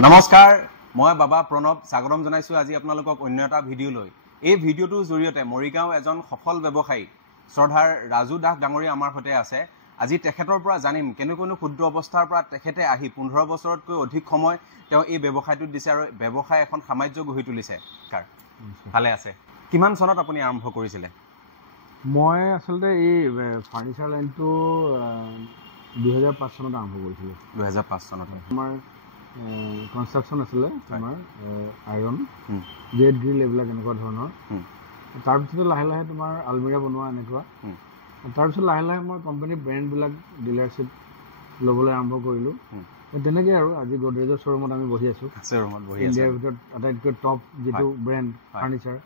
নমস্কাৰ, মই বাবা প্ৰণৱ স্বাগতম জনাইছো আজি আপোনালোকক অন্য এটা ভিডিঅ' লৈ। এই ভিডিঅ'টোৰ জৰিয়তে মৰিগাঁও এজন সফল ব্যৱসায়ী শ্ৰদ্ধাৰ ৰাজু দাস ডাঙৰীয়া আমাৰ সৈতে আছে। আজি তেখেতৰ পৰা জানিম কেনেকৈনো ক্ষুদ্ৰ অৱস্থাৰ পৰা তেখেতে আহি 15 বছৰতকৈ অধিক সময় তেওঁ এই ব্যৱসায়টোত দিছে আৰু ব্যৱসায় এখন সাম্ৰাজ্য গঢ়ি তুলিছে। ভালে আছে। কিমান চনত আপুনি আৰম্ভ কৰিছিলে? মই আচলতে এই ফাৰ্নিচাৰ লাইনটো 2005 চনত আৰম্ভ কৰিছিলোঁ। 2005 চনত আমাৰ কনষ্ট্ৰাকশ্যন আছিলে, আমাৰ আইৰণ গেট গ্ৰিল এইবিলাক এনেকুৱা ধৰণৰ। তাৰপিছতে লাহে লাহে তোমাৰ আলমিৰা বনোৱা এনেকুৱা। তাৰপিছত লাহে লাহে মই কোম্পানীৰ ব্ৰেণ্ডবিলাক ডিলাৰশ্বিপ ল'বলৈ আৰম্ভ কৰিলোঁ। তেনেকৈ আৰু আজি গডৰেজৰ শ্ব'ৰুমত আমি বহি আছোঁ। ইণ্ডিয়াৰ ভিতৰত আটাইতকৈ টপ যিটো ব্ৰেণ্ড ফাৰ্নিচাৰ,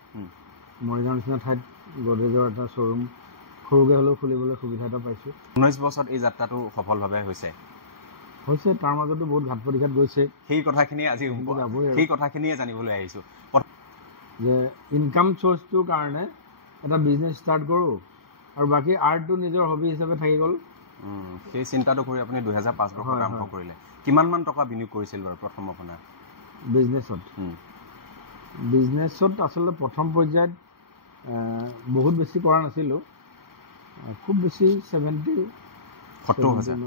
মৰিগাঁও নিচিনা ঠাইত গডৰেজৰ এটা শ্ব'ৰুম সৰুকৈ হ'লেও খুলিবলৈ সুবিধা এটা পাইছোঁ। 19 বছৰত এই যাত্ৰাটো সফলভাৱে হৈছে। তাৰ মাজতো বহুত ঘাট প্ৰতিঘাত গৈছে। সেই কথাখিনিয়ে আজি সেই কথাখিনিয়ে জানিবলৈ আহিছোঁ যে ইনকাম চ'ৰ্চটোৰ কাৰণে এটা বিজনেছ ষ্টাৰ্ট কৰোঁ আৰু বাকী আৰ্টটো নিজৰ হবি হিচাপে থাকি গ'ল। সেই চিন্তাটো কৰি আপুনি 2005 বৰ্ষত আৰম্ভ কৰিলে। কিমানমান টকা বিনিয়োগ কৰিছিল বাৰু প্ৰথম আপোনাৰ বিজনেছত? আচলতে প্ৰথম পৰ্যায়ত বহুত বেছি কৰা নাছিলোঁ, খুব বেছি 70,000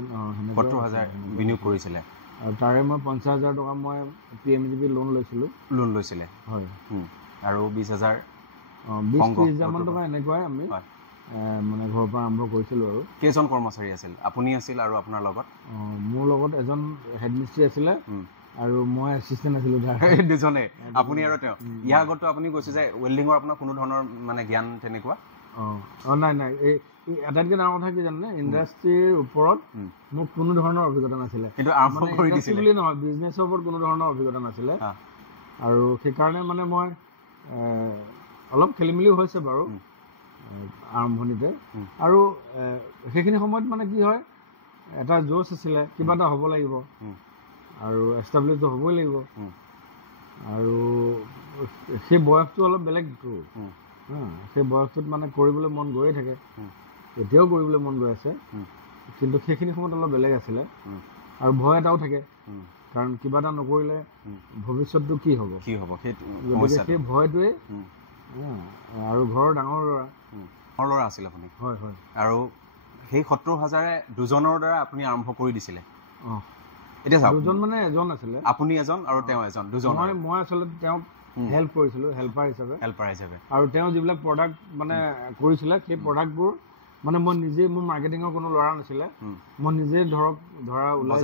বিনিয়োগ কৰিছিলে। আৰু তাৰে মই 50,000 টকা মই PMGP লোন লৈছিলে। হয়। আৰু 20,000 20-30,000 টকা এনেকুৱাই আমি মানে ঘৰৰ পৰা আৰম্ভ কৰিছিলোঁ। আৰু কেইজন কৰ্মচাৰী আছিল? আপুনি আছিল আৰু আপোনাৰ লগত? মোৰ লগত এজন হেড মিস্ত্ৰী আছিলে আৰু মই এছিষ্টেণ্ট আছিলোঁ। দুজনে, আপুনি আৰু তেওঁ। ইয়াৰ আগতো আপুনি কৈছে যে ৱেল্ডিঙৰ আপোনাৰ কোনো ধৰণৰ মানে জ্ঞান তেনেকুৱা? নাই। এই আটাইতকৈ ডাঙৰ কথা কি জানে, ইণ্ডাষ্ট্ৰীৰ ওপৰত মোৰ কোনো ধৰণৰ অভিজ্ঞতা নাছিলে। কিন্তু আৰম্ভ কৰি দিছিলে বুলি নহয়, বিজনেছৰ ওপৰত কোনো ধৰণৰ অভিজ্ঞতা নাছিলে। আৰু সেইকাৰণে মানে মই অলপ খেলি মেলিও হৈছে বাৰু আৰম্ভণিতে। আৰু সেইখিনি সময়ত মানে কি হয়, এটা জোচ আছিলে, কিবা এটা হ'ব লাগিব আৰু এষ্টাব্লিছটো হ'বই লাগিব। আৰু সেই বয়সটো অলপ বেলেগটো। সেই বয়সটোত মানে কৰিবলৈ মন গৈয়ে থাকে, এতিয়াও কৰিবলৈ মন গৈ আছে। কিন্তু সেইখিনি সময়ত অলপ বেলেগ আছিলে আৰু ভয় এটাও থাকে, কাৰণ কিবা এটা নকৰিলে ভৱিষ্যতটো কি হ'ব গতিকে সেই ভয়টোৱে। আৰু ঘৰৰ ডাঙৰ ল'ৰা আছিল আপুনি? হয়। আৰু সেই 70,000 দুজনৰ দ্বাৰা আপুনি আৰম্ভ কৰি দিছিলে? এতিয়া দুজন মানে এজন আছিলে, আপুনি এজন আৰু তেওঁ এজন, দুজন। মই আচলতে তেওঁক হেল্প কৰিছিলোঁ, হেল্পাৰ হিচাপে। আৰু তেওঁ যিবিলাক প্ৰডাক্ট মানে কৰিছিলে, সেই প্ৰডাক্টবোৰ মানে মই নিজে, মোৰ মাৰ্কেটিঙৰ কোনো ল'ৰা নাছিলে, মই নিজে ধৰা ওলাই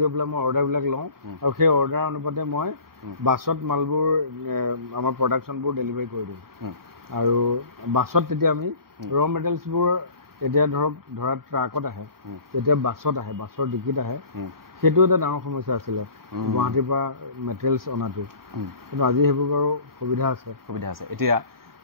গৈ পেলাই মই অৰ্ডাৰবিলাক লওঁ আৰু সেই অৰ্ডাৰ অনুপাতে মই বাছত মালবোৰ, আমাৰ প্ৰডাকশ্যনবোৰ ডেলিভাৰী কৰি দিওঁ। আৰু বাছত তেতিয়া আমি ৰ মেটেৰিয়েলছবোৰ এতিয়া ধৰা ট্ৰাকত আহে, তেতিয়া বাছত আহে, বাছৰ ডিকিত আহে। সেইটো এটা ডাঙৰ সমস্যা আছিলে গুৱাহাটীৰ পৰা মেটেৰিয়েলছ অনাটো। কিন্তু আজি সেইবোৰ বাৰু সুবিধা আছে। এতিয়া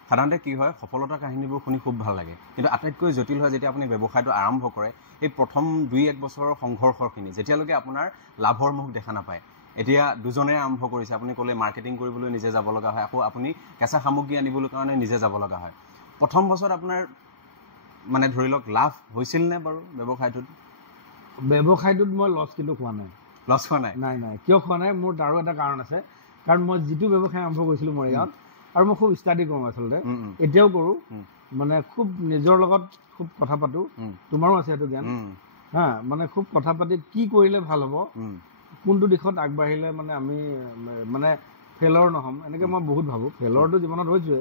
সাধাৰণতে কি হয়, সফলতাৰ কাহিনীবোৰ শুনি খুব ভাল লাগে, কিন্তু আটাইতকৈ জটিল হয় যেতিয়া আপুনি ব্যৱসায়টো আৰম্ভ কৰে, এই প্ৰথম 2-1 বছৰৰ সংঘৰ্ষখিনি, যেতিয়ালৈকে আপোনাৰ লাভৰ মুখ দেখা নাপায়। এতিয়া দুজনে আৰম্ভ কৰিছে, আপুনি ক'লে মাৰ্কেটিং কৰিবলৈ নিজে যাব লগা হয়, আকৌ আপুনি কেঁচা সামগ্ৰী আনিবলৈ কাৰণে নিজে যাব লগা হয়। প্ৰথম বছৰত আপোনাৰ মানে ধৰি লওক লাভ হৈছিল নে বাৰু ব্যৱসায়টোত মই লছ কিন্তু খোৱা নাই। লছ খোৱা নাই? নাই। কিয় খোৱা নাই, মোৰ তাৰো এটা কাৰণ আছে। কাৰণ মই যিটো ব্যৱসায় আৰম্ভ কৰিছিলোঁ মৰিগাঁৱত, আৰু মই খুব ষ্টাডি কৰোঁ আচলতে, এতিয়াও কৰোঁ, মানে খুব নিজৰ লগত খুব কথা পাতোঁ। তোমাৰো আছে সেইটো জ্ঞান। মানে খুব কথা পাতি কি কৰিলে ভাল হ'ব, কোনটো দিশত আগবাঢ়িলে মানে আমি মানে ফেইলৰ নহ'ম, এনেকৈ মই বহুত ভাবোঁ। ফেইলৰটো জীৱনত হৈছোৱে।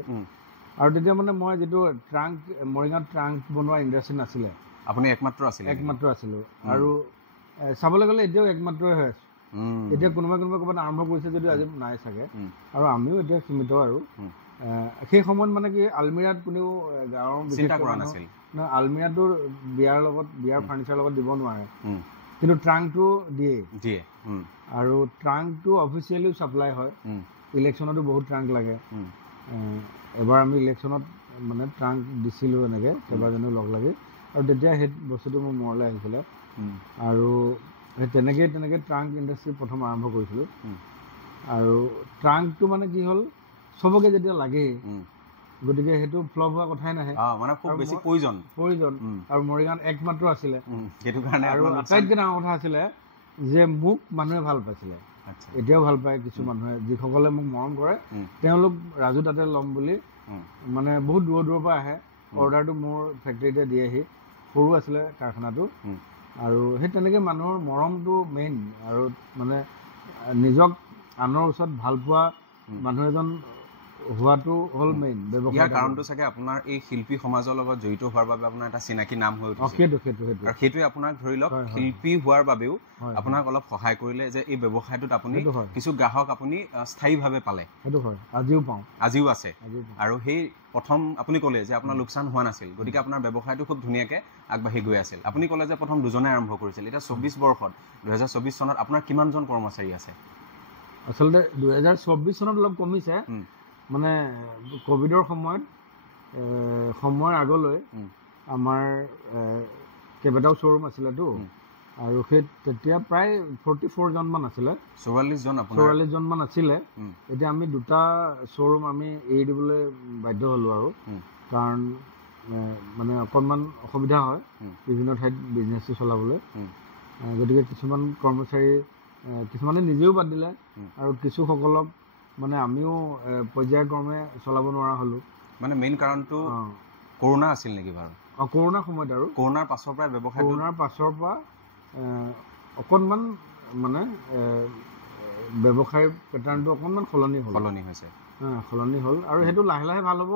আৰু তেতিয়া মানে মই যিটো মৰিগাঁৱত ট্ৰাংক বনোৱা ইণ্ডাষ্ট্ৰী নাছিলে, আপুনি একমাত্ৰ আছিলোঁ। আৰু চাবলৈ গ'লে এতিয়াও একমাত্ৰই হৈ আছোঁ। এতিয়া কোনোবাই ক'ৰবাত আৰম্ভ কৰিছে যদিও আজি নাই চাগে, আৰু আমিও এতিয়া সীমিত। আৰু সেই সময়ত মানে কি, আলমিৰাত কোনেও গাঁৱৰ চিন্তা কৰা নাছিল। আলমিৰাটো বিয়াৰ ফাৰ্নিচাৰৰ লগত দিব নোৱাৰে, কিন্তু ট্ৰাংকটো দিয়ে। আৰু ট্ৰাংকটো অফিচিয়েলিও ছাপ্লাই হয়। ইলেকশ্যনতো বহুত ট্ৰাংক লাগে। এবাৰ আমি ইলেকশ্যনত মানে ট্ৰাংক দিছিলোঁ, এনেকৈ কেইবাজনেও লগ লাগি, আৰু তেতিয়া সেই বস্তুটো মোৰ মনলৈ আহিছিলে। আৰু সেই তেনেকৈ ট্ৰাংক ইণ্ডাষ্ট্ৰী প্ৰথম আৰম্ভ কৰিছিলোঁ। আৰু ট্ৰাংকটো মানে কি হ'ল, চবকে যেতিয়া লাগেই, গতিকে সেইটো ফ্লপ হোৱা কথাই নাহে, মানে খুব বেছি প্ৰয়োজন। আৰু মৰিগাঁৱত একমাত্ৰ আছিলে, সেইটো কাৰণে। আৰু আটাইতকৈ ডাঙৰ কথা আছিলে যে মোক মানুহে ভাল পাইছিলে। এতিয়াও ভাল পায় কিছু মানুহে যিসকলে মোক মৰম কৰে তেওঁলোক ৰাজু তাতে ল'ম বুলি মানে বহুত দূৰৰ পৰা আহে অৰ্ডাৰটো মোৰ ফেক্টৰীতে দিয়েহি সৰু আছিলে কাৰখানাটো আৰু সেই তেনেকৈ মানুহৰ মৰমটো মেইন আৰু মানে নিজক আনৰ ওচৰত ভাল পোৱা মানুহ এজন হোৱাটো হ'ল মেইন ব্যৱসায় ইয়াৰ কাৰণটো চাগে আপোনাৰ এই শিল্পী সমাজৰ লগত জড়িত হোৱাৰ বাবে আপোনাৰ এটা চিনাকি নাম হৈ উঠিছে সেইটো আৰু সেইটোৱে আপোনাক ধৰি লওক শিল্পী হোৱাৰ বাবেও আপোনাক অলপ সহায় কৰিলে যে এই ব্যৱসায়টোত আপুনি কিছু গ্ৰাহক আপুনি স্থায়ীভাৱে পালে সেইটো হয় আজিও আছে আৰু সেই প্ৰথম আপুনি ক'লে যে আপোনাৰ লোকচান হোৱা নাছিল গতিকে আপোনাৰ ব্যৱসায়টো খুব ধুনীয়াকৈ আগবাঢ়ি গৈ আছিল আপুনি ক'লে যে প্ৰথম দুজনে আৰম্ভ কৰিছিল এতিয়া 24 বৰ্ষত 2024 চনত আপোনাৰ কিমানজন কৰ্মচাৰী আছে আচলতে 2024 চনত অলপ কমিছে মানে কোভিডৰ সময়ৰ আগলৈ আমাৰ কেইবাটাও শ্ব'ৰুম আছিলেতো আৰু সেই তেতিয়া প্ৰায় 44 জনমান আছিলে 44 জনমান আছিলে এতিয়া আমি দুটা শ্ব'ৰুম আমি এৰি দিবলৈ বাধ্য হ'লোঁ আৰু কাৰণ মানে অকণমান অসুবিধা হয় বিভিন্ন ঠাইত বিজনেছটো চলাবলৈ গতিকে কিছুমান কৰ্মচাৰী কিছুমানে নিজেও বাদ দিলে আৰু কিছুসকলক মানে আমিও পৰ্যায়ক্ৰমে চলাব নোৱাৰা হ'লোঁ মানে মেইন কাৰণটো কৰোণা আছিল নেকি বাৰু কৰোণাৰ সময়ত আৰু কৰোণাৰ পাছৰ পৰা ব্যৱসায় কৰোণাৰ পাছৰ পৰা অকণমান মানে ব্যৱসায় পেটাৰ্ণটো অকণমান সলনি হৈছে সলনি হ'ল আৰু সেইটো লাহে লাহে ভাল হ'ব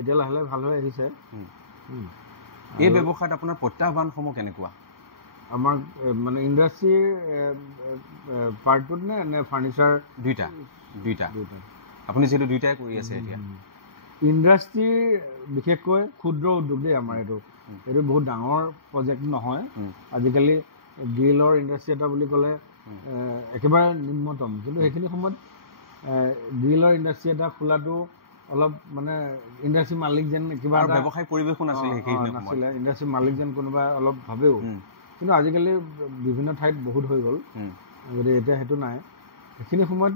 এতিয়া লাহে লাহে ভাল হৈ আহিছে এই ব্যৱসায়ত আপোনাৰ প্ৰত্যাহ্বানসমূহ কেনেকুৱা আমাৰ মানে ইণ্ডাষ্ট্ৰিৰ পাৰ্টটোত নে ফাৰ্নিচাৰ দুইটা আপুনি যিহেতু দুইটাই কৰি আছে এতিয়া ইণ্ডাষ্ট্ৰিৰ বিশেষকৈ ক্ষুদ্ৰ উদ্যোগ দেই আমাৰ এইটো বহুত ডাঙৰ প্ৰজেক্ট নহয় আজিকালি গ্ৰিলৰ ইণ্ডাষ্ট্ৰি এটা বুলি ক'লে একেবাৰে নিম্নতম কিন্তু সেইখিনি সময়ত গ্ৰিলৰ ইণ্ডাষ্ট্ৰি এটা খোলাটো অলপ মানে ইণ্ডাষ্ট্ৰি মালিক যেন কিবা এটা ব্যৱসায় পৰিৱেশো নাছিলে ইণ্ডাষ্ট্ৰি মালিক যেন কোনোবা অলপ ভাবেও কিন্তু আজিকালি বিভিন্ন ঠাইত বহুত হৈ গ'ল গতিকে এতিয়া সেইটো নাই সেইখিনি সময়ত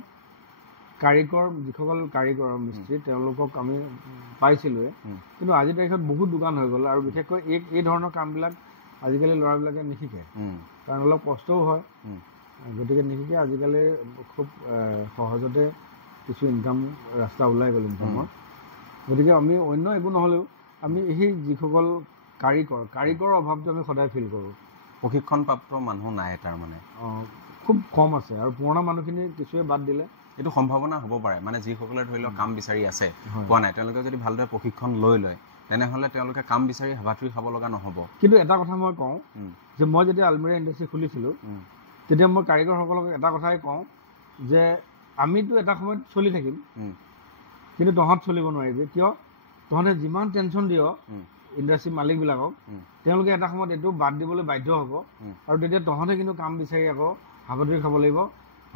যিসকল কাৰিকৰ মিস্ত্ৰী তেওঁলোকক আমি পাইছিলোঁৱে কিন্তু আজিৰ তাৰিখত বহুত দোকান হৈ গ'ল আৰু বিশেষকৈ এই ধৰণৰ কামবিলাক আজিকালি ল'ৰাবিলাকে নিশিকে কাৰণ অলপ কষ্টও হয় গতিকে নিশিকে আজিকালি খুব সহজতে কিছু ইনকাম ৰাস্তা ওলাই গ'ল ইনকামৰ গতিকে আমি অন্য একো নহ'লেও আমি সেই যিসকল কাৰিকৰ অভাৱটো আমি সদায় ফিল কৰোঁ প্ৰশিক্ষণপ্ৰাপ্ত মানুহ নাই তাৰমানে খুব কম আছে আৰু পুৰণা মানুহখিনি কিছুৱে বাদ দিলে এইটো সম্ভাৱনা হ'ব পাৰে মানে যিসকলে ধৰি লওক কাম বিচাৰি আছে পোৱা নাই তেওঁলোকে যদি ভালদৰে প্ৰশিক্ষণ লৈ লয় তেনেহ'লে তেওঁলোকে কাম বিচাৰি হাবাথুৰি খাব লগা নহ'ব কিন্তু এটা কথা মই কওঁ যে মই যেতিয়া আলমিৰা ইণ্ডাষ্ট্ৰি খুলিছিলোঁ তেতিয়া মই কাৰিকৰসকলক এটা কথাই কওঁ যে আমিতো এটা সময়ত চলি থাকিম কিন্তু তহঁত চলিব নোৱাৰিবি কিয় তহঁতে যিমান টেনশ্যন দিয় ইণ্ডাষ্ট্ৰি মালিকবিলাকক তেওঁলোকে এটা সময়ত এইটো বাদ দিবলৈ বাধ্য হ'ব আৰু তেতিয়া তহঁতে কিন্তু কাম বিচাৰি আকৌ হাবাথুৰি খাব লাগিব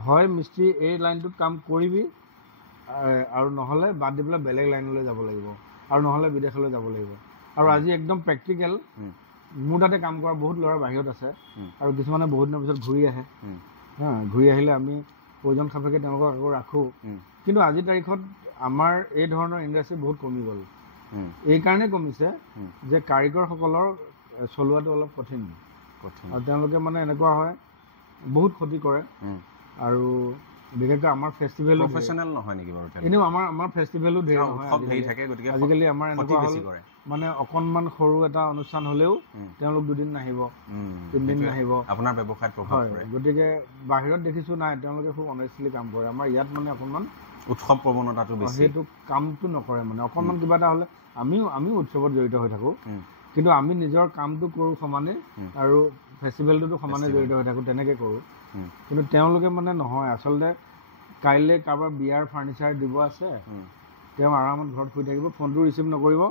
হয় মিস্ত্ৰী এই লাইনটোত কাম কৰিবি আৰু নহ'লে বাদ দি পেলাই বেলেগ লাইনলৈ যাব লাগিব আৰু নহ'লে বিদেশলৈ যাব লাগিব আৰু আজি একদম প্ৰেক্টিকেল মোৰ তাতে কাম কৰা বহুত ল'ৰা বাহিৰত আছে আৰু কিছুমানে বহুত দিনৰ পিছত ঘূৰি আহে ঘূৰি আহিলে আমি প্ৰয়োজন সাপেক্ষে তেওঁলোকক আকৌ ৰাখোঁ কিন্তু আজিৰ তাৰিখত আমাৰ এই ধৰণৰ ইণ্ডাষ্ট্ৰি বহুত কমি গ'ল এইকাৰণে কমিছে যে কাৰিকৰসকলৰ চলোৱাটো অলপ কঠিন আৰু তেওঁলোকে মানে এনেকুৱা হয় বহুত ক্ষতি কৰে আৰু বিশেষকৈ আমাৰ ফেষ্টিভেলো প্ৰফেশ্যনেল নহয় নেকি বাৰু এনেও আমাৰ ফেষ্টিভেলো ধেৰ নহয় আজিকালি আমাৰ এনেকুৱা হ'ল মানে অকণমান সৰু এটা অনুষ্ঠান হ'লেও তেওঁলোক 2 দিন নাহিব 3 দিন নাহিব আপোনাৰ ব্যৱসায়ত প্ৰভাৱ পৰে গতিকে বাহিৰত দেখিছোঁ নাই তেওঁলোকে খুব অনেষ্টলি কাম কৰে আমাৰ ইয়াত মানে অকণমান উৎসৱ প্ৰৱণতাটো বেছি সেইটো কামটো নকৰে মানে অকণমান কিবা এটা হ'লে আমিও উৎসৱত জড়িত হৈ থাকোঁ কিন্তু আমি নিজৰ কামটো কৰোঁ সমানে আৰু ফেষ্টিভেলটোতো সমানে জড়িত হৈ থাকোঁ তেনেকৈ কৰোঁ কিন্তু তেওঁলোকে মানে নহয় আচলতে কাইলৈ কাৰোবাৰ বিয়াৰ ফাৰ্নিচাৰ দিব আছে তেওঁ আৰামত ঘৰত শুই থাকিব ফোনটো ৰিচিভ নকৰিব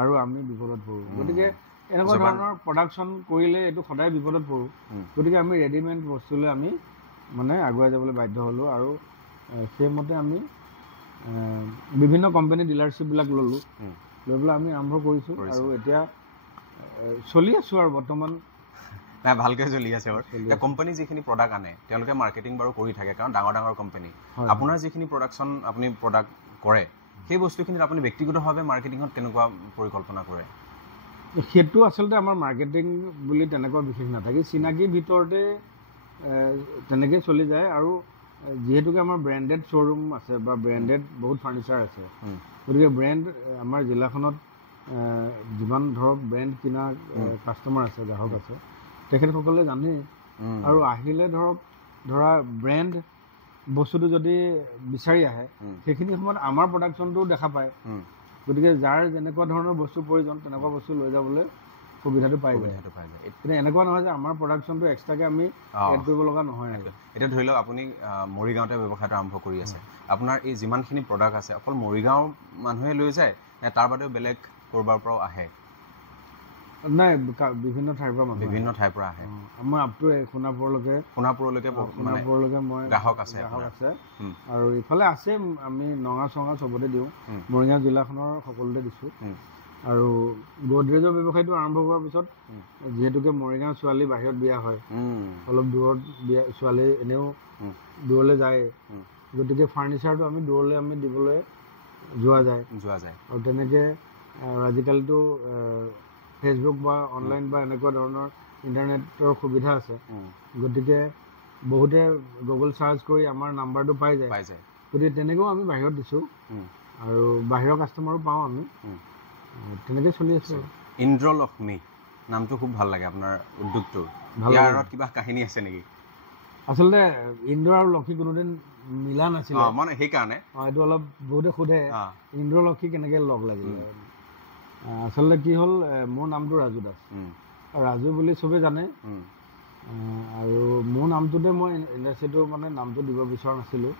আৰু আমি বিপদত পৰোঁ গতিকে এনেকুৱা ধৰণৰ প্ৰডাকশ্যন কৰিলে এইটো সদায় বিপদত পৰোঁ গতিকে আমি ৰেডিমেড বস্তুলৈ আমি মানে আগুৱাই যাবলৈ বাধ্য হ'লোঁ আৰু সেইমতে আমি বিভিন্ন কোম্পানী ডিলাৰশ্বিপবিলাক ল'লোঁ লৈ পেলাই আমি আৰম্ভ কৰিছোঁ আৰু এতিয়া চলি আছোঁ আৰু বৰ্তমান নাই ভালকৈ চলি আছে বাৰু এতিয়া কোম্পানী যিখিনি প্ৰডাক্ট আনে তেওঁলোকে মাৰ্কেটিং বাৰু কৰি থাকে কাৰণ ডাঙৰ কোম্পানী আপোনাৰ যিখিনি আপুনি প্ৰডাক্ট কৰে সেই বস্তুখিনিত আপুনি ব্যক্তিগতভাৱে মাৰ্কেটিঙত কেনেকুৱা পৰিকল্পনা কৰে সেইটো আচলতে আমাৰ মাৰ্কেটিং বুলি তেনেকুৱা বিশেষ নাথাকে চিনাকিৰ ভিতৰতে তেনেকৈ চলি যায় আৰু যিহেতুকে আমাৰ ব্ৰেণ্ডেড শ্ব'ৰুম আছে বা ব্ৰেণ্ডেড বহুত ফাৰ্ণিচাৰ আছে, গতিকে ব্ৰেণ্ড আমাৰ জিলাখনত যিমান ধৰক ব্ৰেণ্ড কিনা কাষ্টমাৰ আছে, গ্ৰাহক আছে, তেখেতসকলে জানেই। আৰু আহিলে ধৰা ব্ৰেণ্ড বস্তুটো যদি বিচাৰি আহে, সেইখিনি সময়ত আমাৰ প্ৰডাকশ্যনটোও দেখা পায়। গতিকে যাৰ যেনেকুৱা ধৰণৰ বস্তু প্ৰয়োজন তেনেকুৱা বস্তু লৈ যাবলৈ সুবিধাটো পাই যায়। কিন্তু এনেকুৱা নহয় যে আমাৰ প্ৰডাকশ্যনটো এক্সট্ৰাকৈ আমি এড কৰিব লগা নহয়। এতিয়া ধৰি লওক আপুনি মৰিগাঁৱতে ব্যৱসায়টো আৰম্ভ কৰি আছে, আপোনাৰ এই যিমানখিনি প্ৰডাক্ট আছে অকল মৰিগাঁও মানুহে লৈ যায় নে তাৰ বাদেও বেলেগ ক'ৰবাৰ পৰাও আহে? নাই, বিভিন্ন ঠাইৰ পৰা আহে। আমাৰ আপ টু সোণাপুৰলৈকে মই গ্ৰাহক আছে। আৰু ইফালে আছে, আমি নঙা চঙা চবতে দিওঁ, মৰিগাঁও জিলাখনৰ সকলোতে দিছোঁ। আৰু গডৰেজৰ ব্যৱসায়টো আৰম্ভ হোৱাৰ পিছত যিহেতুকে মৰিগাঁও ছোৱালী বাহিৰত বিয়া হয়, অলপ দূৰত বিয়া ছোৱালী এনেও দূৰলৈ যায়, গতিকে ফাৰ্ণিচাৰটো আমি দূৰলৈ দিবলৈ যোৱা যায়। আৰু তেনেকৈ আজিকালিতো ফেচবুক বা অনলাইন বা এনেকুৱা ধৰণৰ ইণ্টাৰনেটৰ সুবিধা আছে, গতিকে বহুতে গুগল চাৰ্চ কৰি আমাৰ নাম্বাৰটো পাই যায়। গতিকে তেনেকৈও আমি বাহিৰত দিছোঁ আৰু বাহিৰৰ কাষ্টমাৰো পাওঁ আমি, তেনেকৈ চলি আছোঁ। ইন্দ্ৰলক্ষ্মী নামটো খুব ভাল লাগে আপোনাৰ উদ্যোগটোৰ, ইয়াৰ কিবা কাহিনী আছে নেকি? আচলতে ইন্দ্ৰ আৰু লক্ষী কোনোদিন মিলা নাছিলে, মানে সেইকাৰণে এইটো অলপ বহুতে সোধে ইন্দ্ৰ লক্ষী কেনেকৈ লগ লাগিলে। আচলতে কি হ'ল, মোৰ নামটো ৰাজু দাস, ৰাজু বুলি চবেই জানে। আৰু মোৰ নামটোতে মই ইণ্ডাষ্ট্ৰিটো নামটো দিব বিচৰা নাছিলোঁ।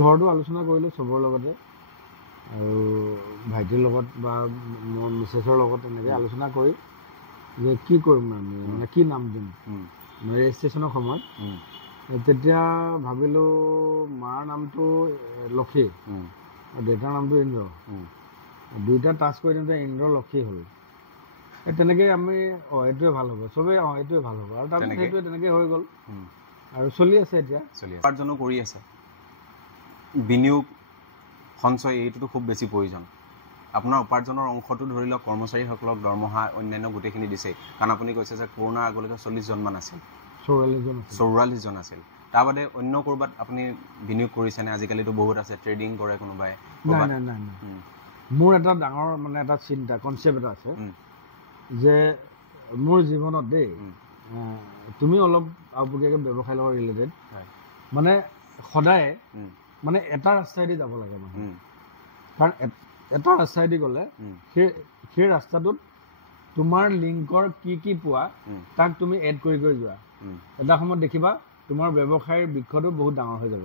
ঘৰতো আলোচনা কৰিলোঁ চবৰ লগতে, আৰু ভাইটিৰ লগত বা মোৰ মিছেছৰ লগত তেনেকৈ আলোচনা কৰি যে কি কৰিম আমি, কি নাম দিম ৰেজিষ্ট্ৰেশ্যনৰ সময়ত। তেতিয়া ভাবিলোঁ মাৰ নামটো লক্ষী আৰু দেউতাৰ নামটো ইন্দ্ৰ, দুইটা টাচ কৰি দিওঁতে ইন্দ্ৰ লক্ষী হ'ল। তেনেকৈ আমি এইটোৱে ভাল হ'ব, চবেই এইটোৱে ভাল হ'ব, আৰু তাৰপিছত সেইটোৱে তেনেকৈ হৈ গ'ল আৰু চলি আছে। এতিয়া উপাৰ্জনো কৰি আছে, বিনিয়োগ সঞ্চয় এইটোতো খুব বেছি প্ৰয়োজন। আপোনাৰ উপাৰ্জনৰ অংশটো ধৰি লওক কৰ্মচাৰীসকলক দৰমহা অন্যান্য গোটেইখিনি দিছেই, কাৰণ আপুনি কৈছে যে কৰোণাৰ আগলৈকে 40 জনমান আছিল, 44 জন আছিল। তাৰ বাদে অন্য ক'ৰবাত আপুনি বিনিয়োগ কৰিছেনে? আজিকালিতো বহুত আছে, ট্ৰেডিং কৰে কোনোবাই। নাই, মোৰ এটা ডাঙৰ এটা চিন্তা কনচেপ্ট এটা আছে যে মোৰ জীৱনত তুমি অলপ আওপকীয়াকৈ ব্যৱসায়ৰ লগত ৰিলেটেড, সদায় এটা ৰাস্তাইদি যাব লাগে মানুহ, কাৰণ এটা ৰাস্তাইদি গ'লে সেই ৰাস্তাটোত তোমাৰ লিংকৰ কি পোৱা তাক তুমি এড কৰি যোৱা, এটা সময়ত দেখিবা তোমাৰ ব্যৱসায়ৰ বৃক্ষটো বহুত ডাঙৰ হৈ যাব।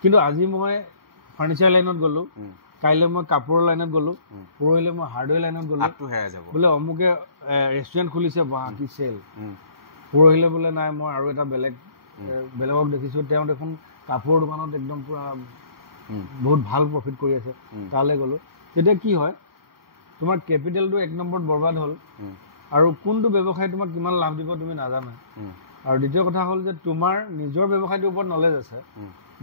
কিন্তু আজি মই ফাৰ্ণিচাৰ লাইনত গ'লোঁ, কাইলৈ মই কাপোৰৰ লাইনত গ'লোঁ, পৰহিলৈ মই হাৰ্ডৱেৰ লাইনত গ'লোঁ, বোলে অমুকে ৰেষ্টুৰেণ্ট খুলিছে, বা কি চেল, পৰহিলৈ বোলে নাই মই আৰু এটা বেলেগক দেখিছোঁ, তেওঁ দেখোন কাপোৰৰ দোকানত একদম পূৰা বহুত ভাল প্ৰফিট কৰি আছে, তালৈ গ'লোঁ। তেতিয়া কি হয়, তোমাৰ কেপিটেলটো 1 নম্বৰত বৰবাদ হ'ল, আৰু কোনটো ব্যৱসায় তোমাক কিমান লাভ দিব তুমি নাজানা। আৰু দ্বিতীয় কথা হ'ল যে তোমাৰ নিজৰ ব্যৱসায়টোৰ ওপৰত নলেজ আছে,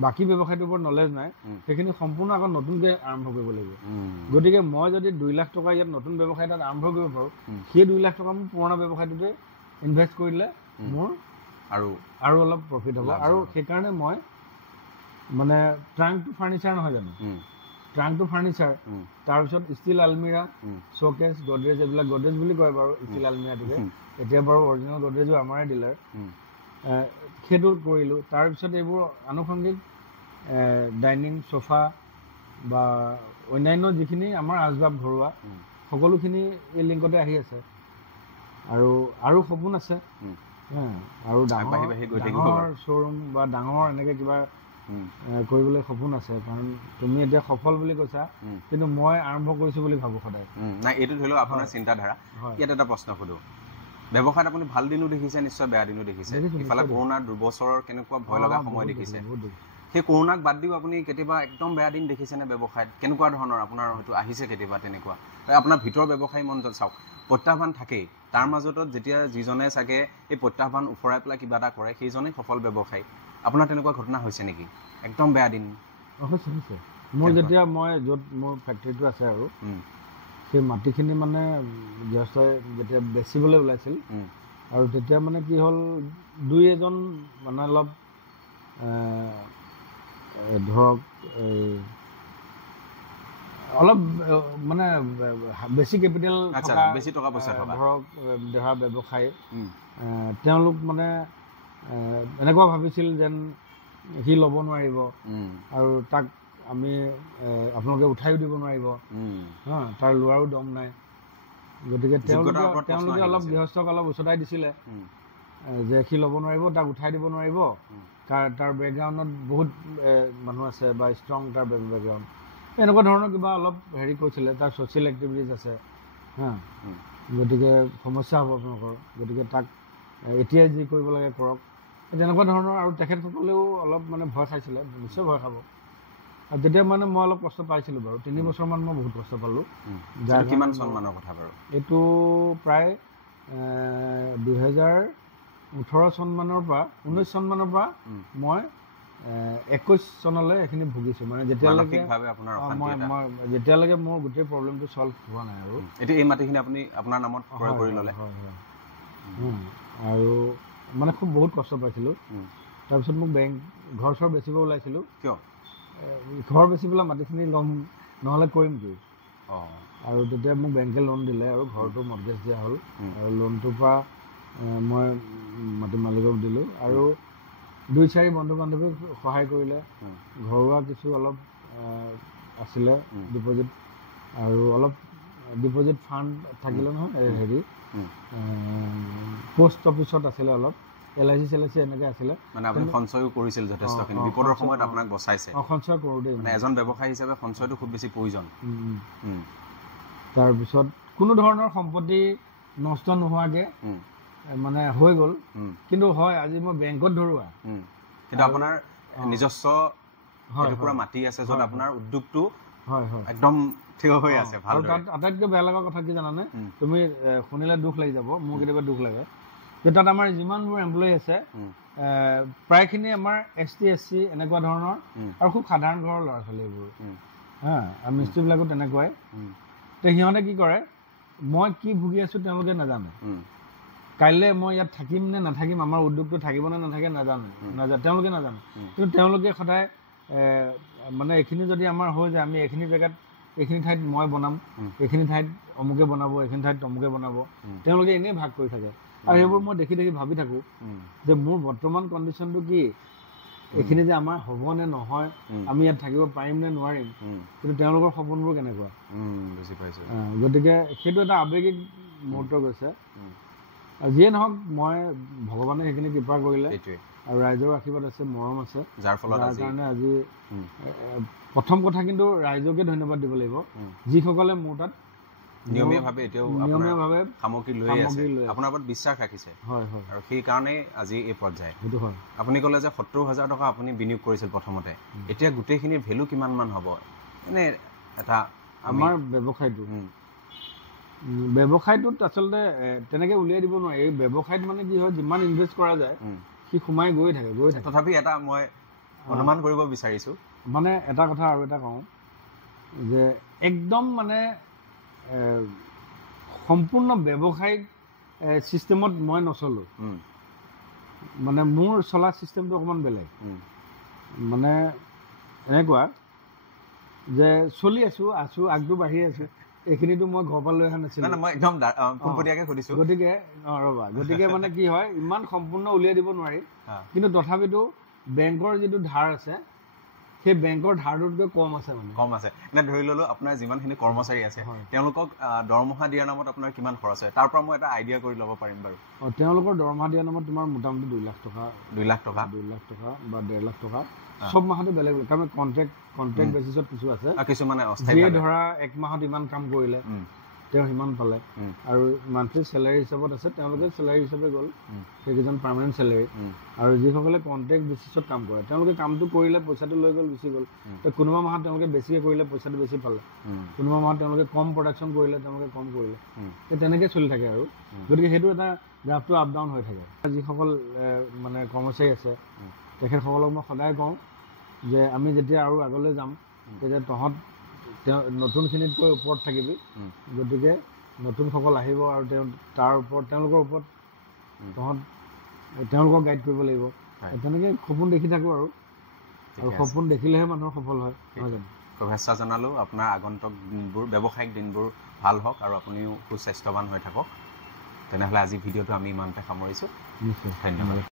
বাকী ব্যৱসায়টোৰ ওপৰত নলেজ নাই, সেইখিনি সম্পূৰ্ণ আকৌ নতুনকৈ আৰম্ভ কৰিব লাগিব। গতিকে মই যদি 2 লাখ টকা ইয়াত নতুন ব্যৱসায় এটাত আৰম্ভ কৰিব পাৰোঁ, সেই 2 লাখ টকা মোৰ পুৰণা ব্যৱসায়টোতে ইনভেষ্ট কৰিলে মোৰ আৰু অলপ প্ৰফিট হ'ব। আৰু সেইকাৰণে মই ট্ৰাংক টু ফাৰ্ণিচাৰ নহয় জানো, ট্ৰাংক টু ফাৰ্ণিচাৰ, তাৰপিছত ষ্টীল আলমিৰা, শ্ব'কেছ, গডৰেজ, এইবিলাক গডৰেজ বুলি কয় বাৰু ষ্টীল আলমিৰাটোকে, এতিয়া বাৰু অৰিজিনেল গডৰেজো আমাৰে ডিলাৰ, সেইটো কৰিলোঁ। তাৰপিছত এইবোৰ আনুষংগিক ডাইনিং, চোফা বা অন্যান্য যিখিনি আমাৰ আচবাব ঘৰুৱা সকলোখিনি এই লিংকতে আহি আছে। আৰু সপোন আছে, আৰু ডাঙৰ শ্ব'ৰুম বা ডাঙৰ এনেকৈ কিবা কৰিবলৈ সপোন আছে, কাৰণ তুমি এতিয়া সফল বুলি কৈছা, কিন্তু মই আৰম্ভ কৰিছোঁ বুলি ভাবোঁ সদায়। নাই, এইটো ধৰি লওক আপোনাৰ চিন্তাধাৰা। ইয়াত এটা প্ৰশ্ন সোধোঁ, ব্যৱসায়ত আপুনি ভাল দিনো দেখিছে, নিশ্চয় বেয়া দিনো দেখিছে। ইফালে কৰোণাৰ 2 বছৰৰ কেনেকুৱা ভয় লগা সময় দেখিছে, সেই কৰোণাক বাদ দিও আপুনি কেতিয়াবা একদম বেয়া দিন দেখিছেনে ব্যৱসায়ত? কেনেকুৱা ধৰণৰ আপোনাৰ হয়তো আহিছে কেতিয়াবা তেনেকুৱা? আপোনাৰ ভিতৰৰ ব্যৱসায়ী মনজন চাওক, প্ৰত্যাহ্বান থাকেই, তাৰ মাজতো যেতিয়া যিজনে চাগে এই প্ৰত্যাহ্বান উফৰাই পেলাই কিবা এটা কৰে সেইজনেই সফল ব্যৱসায়ী। আপোনাৰ তেনেকুৱা ঘটনা হৈছে নেকি, একদম বেয়া দিন? হৈছে। মোৰ যেতিয়া য'ত মোৰ ফেক্টৰীটো আছে আৰু সেই মাটিখিনি গৃহস্থই যেতিয়া বেচিবলৈ ওলাইছিল, আৰু তেতিয়া কি হ'ল, 2 এজন অলপ ধৰক অলপ মানে বেছি কেপিটেল বেছি টকা পইচা থকা ধৰক ধৰা ব্যৱসায়ী তেওঁলোক মানে এনেকুৱা ভাবিছিল যেন সি ল'ব নোৱাৰিব আৰু তাক আমি আপোনালোকে উঠাইও দিব নোৱাৰিব তাৰ লোৱাৰো দম নাই গতিকে তেওঁলোকে অলপ গৃহস্থক অলপ উচতাই দিছিলে যে সি ল'ব নোৱাৰিব তাক উঠাই দিব নোৱাৰিব তাৰ বেকগ্ৰাউণ্ডত বহুত মানুহ আছে বা ষ্ট্ৰং তাৰ বেকগ্ৰাউণ্ড এনেকুৱা ধৰণৰ কিবা অলপ হেৰি কৈছিলে তাৰ ছ'চিয়েল এক্টিভিটিজ আছে গতিকে সমস্যা হ'ব আপোনালোকৰ গতিকে তাক এতিয়াই যি কৰিব লাগে কৰক তেনেকুৱা ধৰণৰ আৰু তেখেতসকলেও অলপ মানে ভয় খাইছিলে নিশ্চয় ভয় খাব আৰু তেতিয়া মানে মই অলপ কষ্ট পাইছিলোঁ বাৰু 3 বছৰমান মই বহুত কষ্ট পালোঁ কিমান চনমানৰ কথা বাৰু এইটো প্ৰায় 2018 চনমানৰ পৰা 19 চনমানৰ পৰা মই 21 চনলৈ এইখিনি ভুগিছোঁ মানে যেতিয়ালৈকে মোৰ গোটেই প্ৰব্লেমটো চল্ভ হোৱা নাই আৰু এতিয়া এই মাটিখিনি আপুনি আপোনাৰ নামত ক্ৰয় কৰি ল'লে আৰু মানে খুব বহুত কষ্ট পাইছিলোঁ তাৰপিছত মোক ঘৰ চৰ বেচিব ওলাইছিলোঁ কিয় ঘৰ বেচি পেলাই মাটিখিনি ল'ম নহ'লে কৰিম কি আৰু তেতিয়া মোক বেংকে লোন দিলে আৰু ঘৰটো মৰ্গেজ দিয়া হ'ল আৰু লোনটোৰ পৰা মই মাটি মালিকক দিলোঁ আৰু 2-4 বন্ধু বান্ধৱীক সহায় কৰিলে ঘৰুৱা কিছু অলপ আছিলে ডিপ'জিট আৰু অলপ ডিপ'জিট ফাণ্ড থাকিলে নহয় হেৰি পোষ্ট অফিচত আছিলে অলপ LIC এনেকৈ আছিলে মানে আপুনি সঞ্চয়ো কৰিছিল যথেষ্টখিনি বিপদৰ সময়ত আপোনাক বচাইছে সঞ্চয় কৰোঁ দেই মানে এজন ব্যৱসায়ী হিচাপে সঞ্চয়টো খুব বেছি প্ৰয়োজন তাৰপিছত কোনো ধৰণৰ সম্পত্তি নষ্ট নোহোৱাকৈ মানে হৈ গ'ল কিন্তু হয় আজি মই বেংকত ধৰোৱা কিন্তু আপোনাৰ নিজস্ব পুৰা মাটি আছে য'ত আপোনাৰ উদ্যোগটো একদম থিয় হৈ আছে ভাল তাত আটাইতকৈ বেয়া লগা কথা কি জানানে তুমি শুনিলে দুখ লাগি যাব মোৰ কেতিয়াবা দুখ লাগে যে তাত আমাৰ যিমানবোৰ এমপ্লয়ী আছে প্ৰায়খিনি আমাৰ ST SC এনেকুৱা ধৰণৰ আৰু খুব সাধাৰণ ঘৰৰ ল'ৰা ছোৱালীবোৰ আৰু মিস্ত্ৰীবিলাকো তেনেকুৱাই তে সিহঁতে কি কৰে মই কি ভুগি আছোঁ তেওঁলোকে নাজানে কাইলৈ মই ইয়াত থাকিম নে নাথাকিম আমাৰ উদ্যোগটো থাকিব নে নাথাকে তেওঁলোকে নাজানে কিন্তু তেওঁলোকে সদায় মানে এইখিনি যদি আমাৰ হৈ যায় আমি এইখিনি জেগাত এইখিনি ঠাইত মই বনাম এইখিনি ঠাইত অমুকে বনাব এইখিনি ঠাইত তমুকে বনাব তেওঁলোকে এনেই ভাগ কৰি থাকে আৰু সেইবোৰ মই দেখি ভাবি থাকোঁ যে মোৰ বৰ্তমান কণ্ডিশ্যনটো কি এইখিনি যে আমাৰ হ'ব নে নহয় আমি ইয়াত থাকিব পাৰিম নে নোৱাৰিম কিন্তু তেওঁলোকৰ সপোনবোৰ কেনেকুৱা বুজি পাইছোঁ গতিকে সেইটো এটা আৱেগিক মুহূৰ্ত গৈছে যিয়ে নহওক মই ভগৱানে সেইখিনি কৃপা কৰিলে আৰু ৰাইজৰ আশীৰ্বাদ আছে মৰম আছে যাৰ কাৰণে আজি প্ৰথম কথা কিন্তু ৰাইজকে ধন্যবাদ দিব লাগিব যিসকলে মোৰ তাত নিয়মীয়াভাৱে সামগ্ৰী লৈ আছে আপোনাৰ ওপৰত বিশ্বাস ৰাখিছে আৰু সেইকাৰণেই আজি এই পৰ্যায় আপুনি ক'লে যে 70,000 টকা আপুনি বিনিয়োগ কৰিছিল প্ৰথমতে এতিয়া গোটেইখিনিৰ ভেলু কিমানমান হ'ব এনে এটা আমাৰ ব্যৱসায়টোত আচলতে তেনেকৈ উলিয়াই দিব নোৱাৰি এই ব্যৱসায়ত মানে কি হয় যিমান ইনভেষ্ট কৰা যায় সি সোমাই গৈ থাকে তথাপি এটা মই অনুমান কৰিব বিচাৰিছোঁ মানে এটা কথা আৰু এটা কওঁ যে একদম মানে সম্পূৰ্ণ ব্যৱসায়িক ছিষ্টেমত মই নচলোঁ মানে মোৰ চলা ছিষ্টেমটো অকণমান বেলেগ মানে এনেকুৱা যে চলি আছোঁ আগটো বাঢ়ি আছোঁ এইখিনিতো মই ঘৰৰ পৰা লৈ অহা নাছিলোঁ মই একদম পোনপটীয়াকৈ সুধিছোঁ গতিকে মানে কি হয় ইমান সম্পূৰ্ণ উলিয়াই দিব নোৱাৰি কিন্তু তথাপিতো বেংকৰ যিটো ধাৰ আছে সেই বেংকৰ ধাৰটোতকৈ কম আছে এনে ধৰি ল'লোঁ আপোনাৰ যিমানখিনি কৰ্মচাৰী আছে তেওঁলোকক দৰমহা দিয়াৰ নামত আপোনাৰ কিমান খৰচ হয় তাৰ পৰা মই এটা আইডিয়া কৰি ল'ব পাৰিম বাৰু তেওঁলোকৰ দৰমহা দিয়াৰ নামত তোমাৰ মোটামুটি 2 লাখ টকা বা 1.5 লাখ টকা সব মাহতে বেলেগ কাৰণ কণ্ট্ৰেক্ট বেচিছত কিছু আছে কিছুমানে যিয়ে ধৰা 1 মাহত ইমান কাম কৰিলে তেওঁ সিমান পালে আৰু মান্থলি চেলাৰী হিচাপত আছে তেওঁলোকে চেলাৰী হিচাপে গ'ল সেইকেইজন পাৰ্মানেণ্ট চেলাৰী আৰু যিসকলে কণ্ট্ৰেক্ট বেচিছত কাম কৰে তেওঁলোকে কামটো কৰিলে পইচাটো লৈ গ'ল গুচি গ'ল কোনোবা মাহত তেওঁলোকে বেছিকৈ কৰিলে পইচাটো বেছি পালে কোনোবা মাহত তেওঁলোকে কম প্ৰডাকশ্যন কৰিলে তেওঁলোকে কম কৰিলে তেনেকৈ চলি থাকে আৰু গতিকে সেইটো এটা গ্ৰাফটো আপ ডাউন হৈ থাকে যিসকল মানে কৰ্মচাৰী আছে তেখেতসকলক মই সদায় কওঁ যে আমি যেতিয়া আৰু আগলৈ যাম তেতিয়া তহঁত নতুনখিনিতকৈ ওপৰত থাকিবি গতিকে নতুনসকল আহিব আৰু তেওঁলোকৰ ওপৰত তেওঁলোকক গাইড কৰিব লাগিব তেনেকৈ সপোন দেখি থাকোঁ আৰু আৰু সপোন দেখিলেহে মানুহ সফল হয় নহয় জানো শুভেচ্ছা জনালোঁ আপোনাৰ আগন্তুক দিনবোৰ ব্যৱসায়িক দিনবোৰ ভাল হওক আৰু আপুনিও সুস্বাস্থ্যৱান হৈ থাকক তেনেহ'লে আজি ভিডিঅ'টো আমি ইমানতে সামৰিছোঁ নিশ্চয় ধন্যবাদ